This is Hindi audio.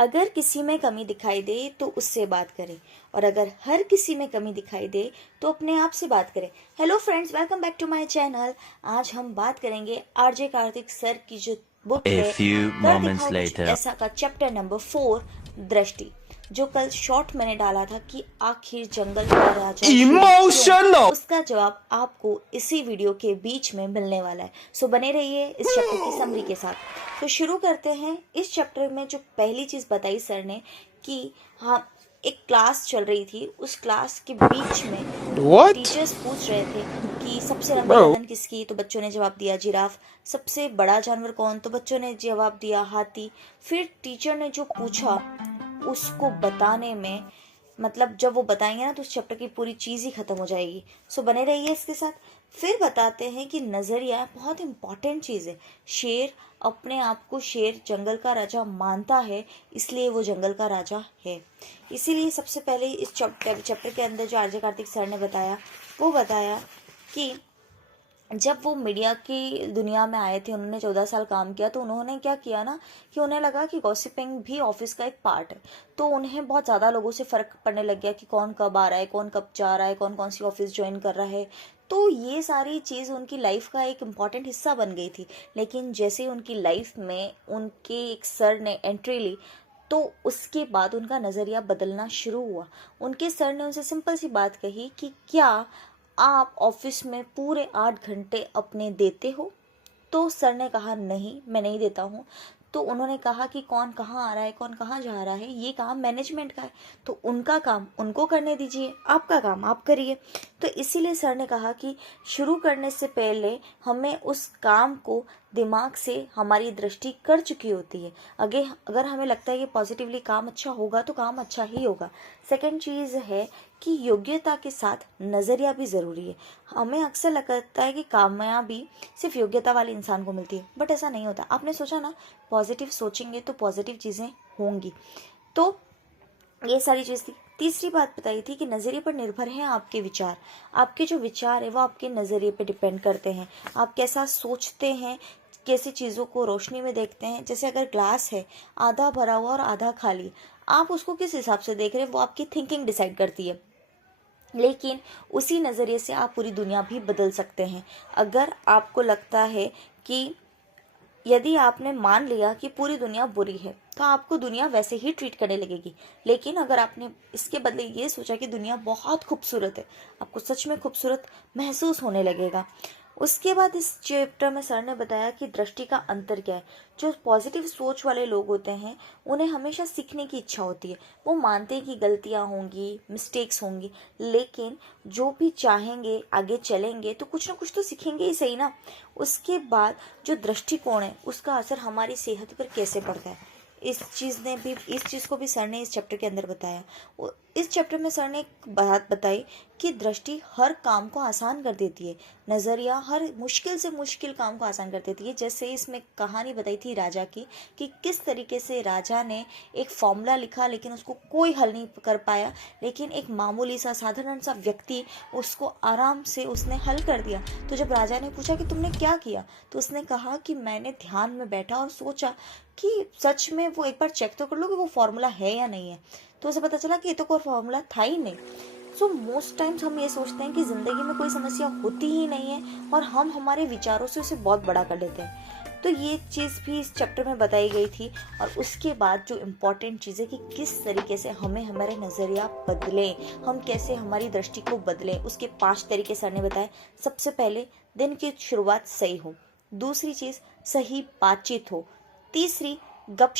अगर किसी में कमी दिखाई दे तो उससे बात करें, और अगर हर किसी में कमी दिखाई दे तो अपने आप से बात करें। Hello friends, welcome back to my channel. आज हम बात करेंगे आरजे कार्तिक सर की जो बुक है कर दिखाओ कुछ ऐसा का चैप्टर नंबर 4 दृष्टि, जो कल शॉर्ट मैंने डाला था कि आखिर जंगल का राजा इमोशनल, उसका जवाब आपको इसी वीडियो के बीच में मिलने वाला है। सो बने रहिए इस चैप्टर की समरी के साथ। तो शुरू करते हैं। इस चैप्टर में जो पहली चीज बताई सर ने कि हाँ, एक क्लास चल रही थी, उस क्लास के बीच में टीचर्स पूछ रहे थे कि सबसे लंबी गर्दन किसकी, तो बच्चों ने जवाब दिया जिराफ। सबसे बड़ा जानवर कौन, तो बच्चों ने जवाब दिया हाथी। फिर टीचर ने जो पूछा उसको बताने में, मतलब जब वो बताएंगे ना तो उस चैप्टर की पूरी चीज़ ही खत्म हो जाएगी। सो बने रहिए इसके साथ। फिर बताते हैं कि नज़रिया बहुत इंपॉर्टेंट चीज़ है। शेर अपने आप को शेर जंगल का राजा मानता है, इसलिए वो जंगल का राजा है। इसीलिए सबसे पहले इस चैप्टर के अंदर जो आरजे कार्तिक सर ने बताया वो बताया कि जब वो मीडिया की दुनिया में आए थे, उन्होंने 14 साल काम किया, तो उन्होंने क्या किया ना कि उन्हें लगा कि गॉसिपिंग भी ऑफिस का एक पार्ट है। तो उन्हें बहुत ज़्यादा लोगों से फ़र्क पड़ने लग गया कि कौन कब आ रहा है, कौन कब जा रहा है, कौन कौन सी ऑफिस ज्वाइन कर रहा है। तो ये सारी चीज़ उनकी लाइफ का एक इम्पॉर्टेंट हिस्सा बन गई थी। लेकिन जैसे उनकी लाइफ में उनके एक सर ने एंट्री ली तो उसके बाद उनका नज़रिया बदलना शुरू हुआ। उनके सर ने उनसे सिंपल सी बात कही कि क्या आप ऑफिस में पूरे 8 घंटे अपने देते हो? तो सर ने कहा नहीं, मैं नहीं देता हूँ। तो उन्होंने कहा कि कौन कहाँ आ रहा है, कौन कहाँ जा रहा है, ये काम मैनेजमेंट का है, तो उनका काम उनको करने दीजिए, आपका काम आप करिए। तो इसीलिए सर ने कहा कि शुरू करने से पहले हमें उस काम को दिमाग से हमारी दृष्टि कर चुकी होती है। अगर हमें लगता है कि पॉजिटिवली काम अच्छा होगा तो काम अच्छा ही होगा। सेकेंड चीज़ है कि योग्यता के साथ नज़रिया भी ज़रूरी है। हमें अक्सर लगता है कि कामयाबी सिर्फ योग्यता वाले इंसान को मिलती है, बट ऐसा नहीं होता। आपने सोचा ना, पॉजिटिव सोचेंगे तो पॉजिटिव चीज़ें होंगी। तो ये सारी चीज़ थी। तीसरी बात बताई थी कि नज़रिए पर निर्भर हैं आपके विचार। आपके जो विचार है वो आपके नज़रिए पे डिपेंड करते हैं। आप कैसा सोचते हैं, कैसी चीज़ों को रोशनी में देखते हैं। जैसे अगर ग्लास है आधा भरा हुआ और आधा खाली, आप उसको किस हिसाब से देख रहे हैं वो आपकी थिंकिंग डिसाइड करती है। लेकिन उसी नज़रिए से आप पूरी दुनिया भी बदल सकते हैं। अगर आपको लगता है कि यदि आपने मान लिया कि पूरी दुनिया बुरी है तो आपको दुनिया वैसे ही ट्रीट करने लगेगी। लेकिन अगर आपने इसके बदले ये सोचा कि दुनिया बहुत खूबसूरत है, आपको सच में खूबसूरत महसूस होने लगेगा। उसके बाद इस चैप्टर में सर ने बताया कि दृष्टि का अंतर क्या है। जो पॉजिटिव सोच वाले लोग होते हैं उन्हें हमेशा सीखने की इच्छा होती है। वो मानते हैं कि गलतियां होंगी, मिस्टेक्स होंगी, लेकिन जो भी चाहेंगे आगे चलेंगे तो कुछ ना कुछ तो सीखेंगे ही सही ना। उसके बाद जो दृष्टिकोण है उसका असर हमारी सेहत पर कैसे पड़ता है, इस चीज़ को भी सर ने इस चैप्टर के अंदर बताया। इस चैप्टर में सर ने एक बात बताई कि दृष्टि हर काम को आसान कर देती है, नज़रिया हर मुश्किल से मुश्किल काम को आसान कर देती है। जैसे इसमें कहानी बताई थी राजा की कि किस तरीके से राजा ने एक फॉर्मूला लिखा लेकिन उसको कोई हल नहीं कर पाया, लेकिन एक मामूली सा साधारण सा व्यक्ति उसको आराम से उसने हल कर दिया। तो जब राजा ने पूछा कि तुमने क्या किया, तो उसने कहा कि मैंने ध्यान में बैठा और सोचा कि सच में वो एक बार चेक तो कर लो कि वो फॉर्मूला है या नहीं है। तो उसे पता चला कि ये तो कोई फॉर्मूला था ही नहीं। सो मोस्ट टाइम्स हम ये सोचते हैं कि ज़िंदगी में कोई समस्या होती ही नहीं है और हम हमारे विचारों से उसे बहुत बड़ा कर लेते हैं। तो ये चीज़ भी इस चैप्टर में बताई गई थी। और उसके बाद जो इम्पॉर्टेंट चीज़ है कि किस तरीके से हमें हमारे नज़रिया बदलें, हम कैसे हमारी दृष्टि को बदलें, उसके 5 तरीके सर ने बताए। सबसे पहले, दिन की शुरुआत सही हो। दूसरी चीज़, सही बातचीत हो। तीसरी, गपशप